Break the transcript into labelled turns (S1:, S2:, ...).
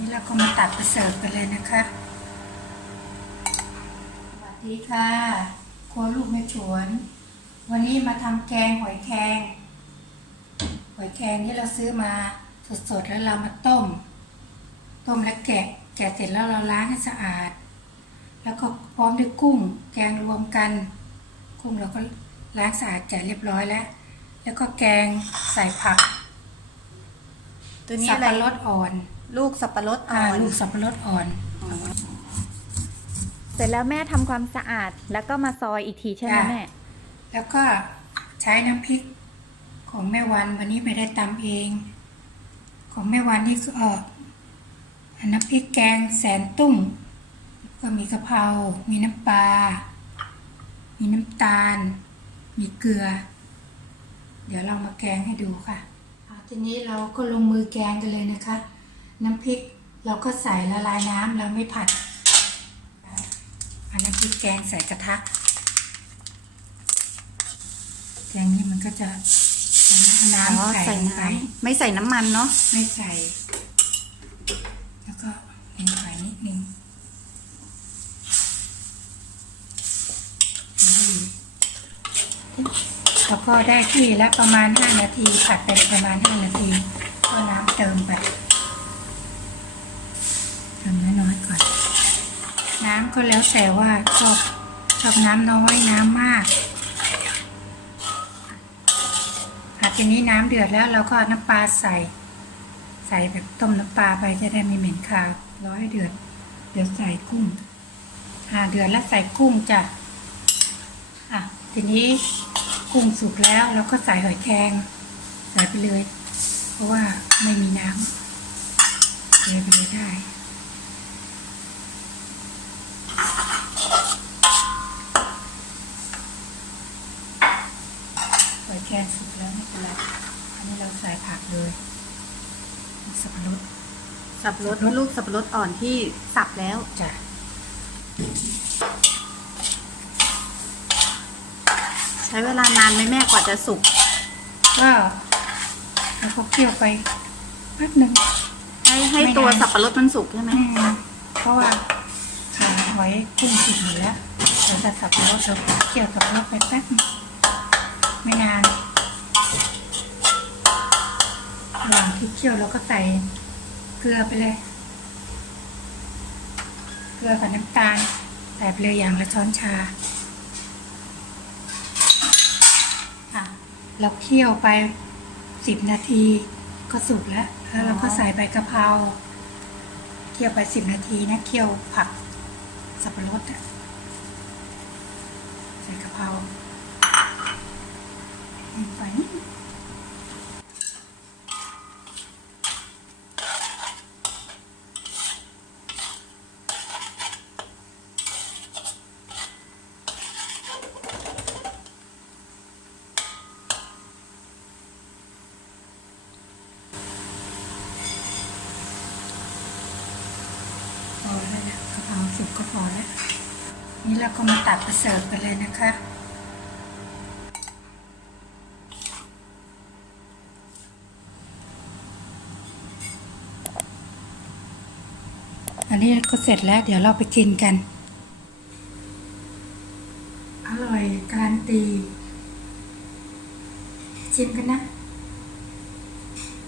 S1: นี่เราก็มาตัดไปเสิร์ฟกันเลยนะคะสวัสดีค่ะครัวลูกแม่ฉวน วันนี้มาทำแกงหอยแครงหอยแครงที่เราซื้อมาสดๆแล้วเรามาต้ม ต้มแล้วแกะแกะเสร็จแล้วเราล้างให้สะอาด แล้วก็พร้อมด้วยกุ้ง แกงรวมกัน กุ้งเราก็ล้างสะอาดแกะเรียบร้อยแล้ว แล้วก็แกงใส่ผัก
S2: ตัวนี้
S1: สับ
S2: อะไร
S1: ปะรดอ่อน
S2: ลูกสับปะรดอ่
S1: อ่า
S2: อน
S1: ลูกสับปะรดอ่อน
S2: เสร็จแล้วแม่ทำความสะอาดแล้วก็มาซอยอีกทีใช่ไหม
S1: จ้ะ
S2: แม่
S1: แล้วก็ใช้น้ำพริกของแม่วันวันนี้ไม่ได้ตำเอง ของแม่วันนี่คือเออน้ำพริกแกงแสนตุ้มก็มีกะเพรา มีน้ำปลา มีน้ำตาล มีเกลือ เดี๋ยวเรามาแกงให้ดูค่ะอ่าทีนี้เราก็ลงมือแกงกันเลยนะคะ น้ำพริกเราก็ใส่ละลายน้ำเราไม่ผัดเอาน้ำพริกแกงใส่กระทะแกงนี้มันก็จะใส่น้ำ
S2: อ๋อ
S1: ไก่
S2: ใส่
S1: ลงไป
S2: น้ำไม่ใส่น้ำมันเนาะ
S1: ไม่ใส่ แล้วก็เอ็นไข่นิดนึงนี่แล้วก็ได้ที่แล้วประมาณ 5 นาทีผัดไปประมาณ 5 นาที ก็น้ำเติมไปเติมน้อยๆก่อน น้ำ ก็แล้วแต่ว่าชอบชอบน้ำน้อยน้ำมากอะทีนี้น้ำเดือดแล้วเราก็น้ำปลาใส่ ใส่แบบต้มน้ำปลาไปจะได้ไม่เหม็นคาวร้อยเดือด เดี๋ยวใส่กุ้งอ่าเดือดแล้วใส่กุ้งจ้ะอะทีนี้กุ้งสุกแล้วเราก็ใส่หอยแครงใส่ไปเลย เพราะว่าไม่มีน้ำเลยไปเลยได้ หอยแคร งสุกแล้วไม่เป็นไรอันนี้เราใส่ผักเลยสับปะรด
S2: สับปะรดลูกสับปะรดอ่อนที่สับแล้ว
S1: จ้ะ
S2: ใช้เวลานานไหมแม่กว่าจะสุก
S1: ก็เราก็เคี่ยวไปแป๊บหนึ่ง
S2: ให้ให้
S1: ไม่นาน
S2: ตัวสับปะรดมันสุกใช่ไหม
S1: อืมเพราะว่าอ่าหอยกุ้งสุกหมดแล้วเราจะสับปะรดเราเคี่ยวสับปะรดไปแป๊บหนึ่งไม่นาน ระหว่างที่เคี่ยวเราก็ใส่เกลือไปเลย เกลือกับน้ำตาลใส่ไปเลยอย่างละช้อนชาอะเราเคี่ยวไปสิบนาทีก็สุกแล้ว แล้วเราก็ใส่ใบกะเพราเคี่ยวไปสิบนาทีนะเคี่ยวผักสับปะรดใส่กะเพราไปนิดิบก็พอแล้ว นี่เราก็มาตัดประเสริฐกันเลยนะคะ อันนี้ก็เสร็จแล้วเดี๋ยวเราไปกินกัน อร่อยการันตีชิมกันนะ